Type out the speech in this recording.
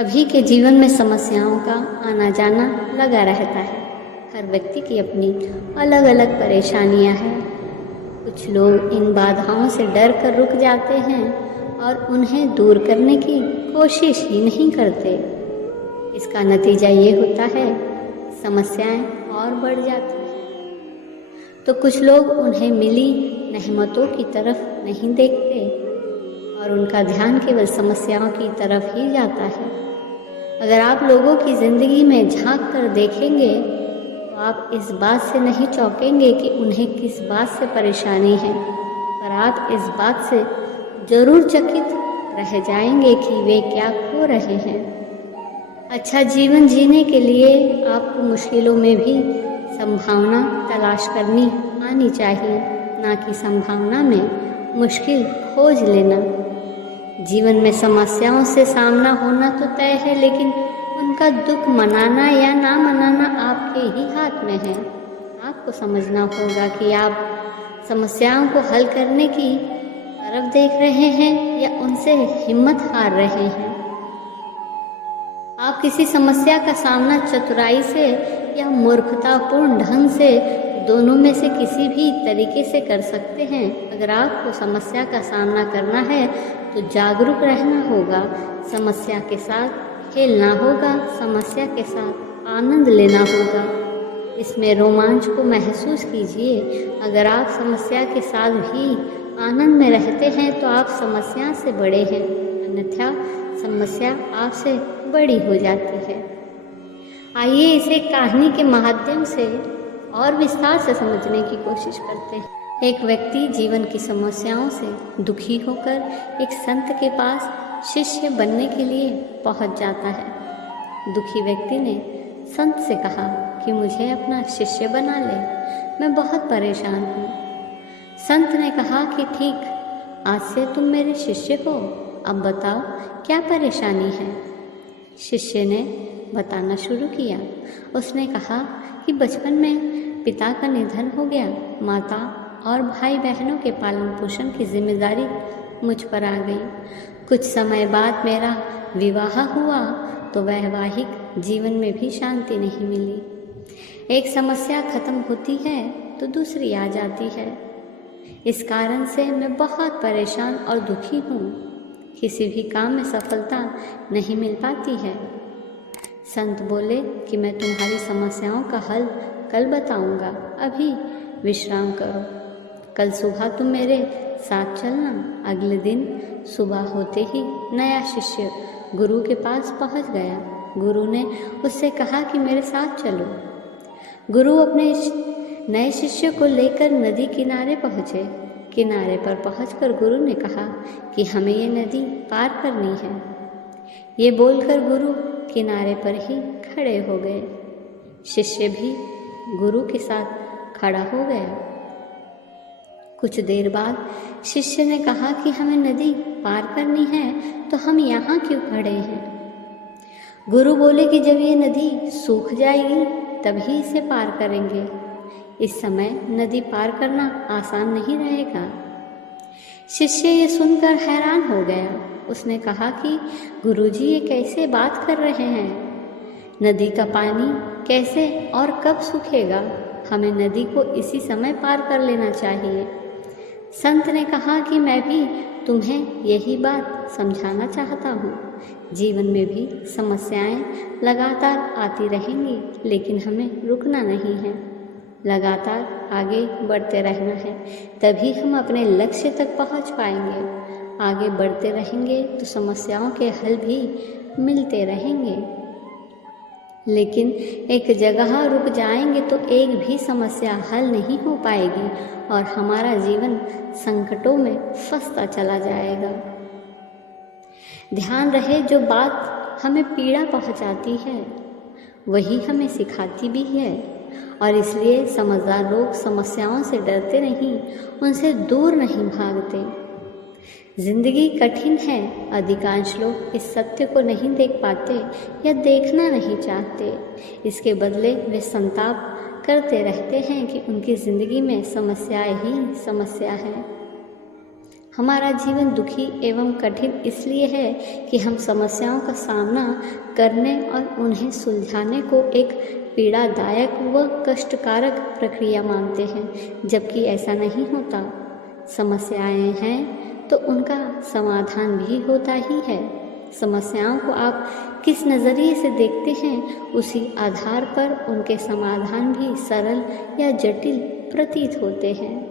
सभी के जीवन में समस्याओं का आना जाना लगा रहता है। हर व्यक्ति की अपनी अलग अलग परेशानियां हैं। कुछ लोग इन बाधाओं से डर कर रुक जाते हैं और उन्हें दूर करने की कोशिश ही नहीं करते। इसका नतीजा ये होता है, समस्याएं और बढ़ जाती हैं। तो कुछ लोग उन्हें मिली नेमतों की तरफ नहीं देखते और उनका ध्यान केवल समस्याओं की तरफ ही जाता है। अगर आप लोगों की ज़िंदगी में झांक कर देखेंगे तो आप इस बात से नहीं चौंकेंगे कि उन्हें किस बात से परेशानी है, पर आप इस बात से ज़रूर चकित रह जाएंगे कि वे क्या खो रहे हैं। अच्छा जीवन जीने के लिए आपको मुश्किलों में भी संभावना तलाश करनी आनी चाहिए, ना कि संभावना में मुश्किल खोज लेना। जीवन में समस्याओं से सामना होना तो तय है, लेकिन उनका दुख मनाना या ना मनाना आपके ही हाथ में है। आपको समझना होगा कि आप समस्याओं को हल करने की तरफ देख रहे हैं या उनसे हिम्मत हार रहे हैं। आप किसी समस्या का सामना चतुराई से या मूर्खतापूर्ण ढंग से, दोनों में से किसी भी तरीके से कर सकते हैं। अगर आपको समस्या का सामना करना है तो जागरूक रहना होगा, समस्या के साथ खेलना होगा, समस्या के साथ आनंद लेना होगा, इसमें रोमांच को महसूस कीजिए। अगर आप समस्या के साथ भी आनंद में रहते हैं तो आप समस्या से बड़े हैं, अन्यथा समस्या आपसे बड़ी हो जाती है। आइए इसे कहानी के माध्यम से और विस्तार से समझने की कोशिश करते हैं। एक व्यक्ति जीवन की समस्याओं से दुखी होकर एक संत के पास शिष्य बनने के लिए पहुंच जाता है। दुखी व्यक्ति ने संत से कहा कि मुझे अपना शिष्य बना ले, मैं बहुत परेशान हूँ। संत ने कहा कि ठीक, आज से तुम मेरे शिष्य हो, अब बताओ क्या परेशानी है। शिष्य ने बताना शुरू किया। उसने कहा कि बचपन में पिता का निधन हो गया, माता और भाई बहनों के पालन पोषण की जिम्मेदारी मुझ पर आ गई। कुछ समय बाद मेरा विवाह हुआ तो वैवाहिक जीवन में भी शांति नहीं मिली। एक समस्या खत्म होती है तो दूसरी आ जाती है। इस कारण से मैं बहुत परेशान और दुखी हूँ। किसी भी काम में सफलता नहीं मिल पाती है। संत बोले कि मैं तुम्हारी समस्याओं का हल कल बताऊंगा, अभी विश्राम करो। कल सुबह तुम मेरे साथ चलना। अगले दिन सुबह होते ही नया शिष्य गुरु के पास पहुंच गया। गुरु ने उससे कहा कि मेरे साथ चलो। गुरु अपने नए शिष्य को लेकर नदी किनारे पहुँचे। किनारे पर पहुंचकर गुरु ने कहा कि हमें ये नदी पार करनी है। ये बोलकर गुरु किनारे पर ही खड़े हो गए। शिष्य भी गुरु के साथ खड़ा हो गया। कुछ देर बाद शिष्य ने कहा कि हमें नदी पार करनी है तो हम यहाँ क्यों खड़े हैं। गुरु बोले कि जब ये नदी सूख जाएगी तभी इसे पार करेंगे। इस समय नदी पार करना आसान नहीं रहेगा। शिष्य ये सुनकर हैरान हो गया। उसने कहा कि गुरुजी ये कैसे बात कर रहे हैं। नदी का पानी कैसे और कब सूखेगा। हमें नदी को इसी समय पार कर लेना चाहिए। संत ने कहा कि मैं भी तुम्हें यही बात समझाना चाहता हूँ। जीवन में भी समस्याएं लगातार आती रहेंगी, लेकिन हमें रुकना नहीं है। लगातार आगे बढ़ते रहना है, तभी हम अपने लक्ष्य तक पहुँच पाएंगे। आगे बढ़ते रहेंगे तो समस्याओं के हल भी मिलते रहेंगे, लेकिन एक जगह रुक जाएंगे तो एक भी समस्या हल नहीं हो पाएगी और हमारा जीवन संकटों में फंसता चला जाएगा। ध्यान रहे, जो बात हमें पीड़ा पहुंचाती है वही हमें सिखाती भी है, और इसलिए समझदार लोग समस्याओं से डरते नहीं, उनसे दूर नहीं भागते। जिंदगी कठिन है। अधिकांश लोग इस सत्य को नहीं देख पाते या देखना नहीं चाहते। इसके बदले वे संताप करते रहते हैं कि उनकी ज़िंदगी में समस्याएं ही समस्या है। हमारा जीवन दुखी एवं कठिन इसलिए है कि हम समस्याओं का सामना करने और उन्हें सुलझाने को एक पीड़ादायक व कष्टकारक प्रक्रिया मानते हैं, जबकि ऐसा नहीं होता। समस्याएं हैं तो उनका समाधान भी होता ही है। समस्याओं को आप किस नज़रिए से देखते हैं, उसी आधार पर उनके समाधान भी सरल या जटिल प्रतीत होते हैं।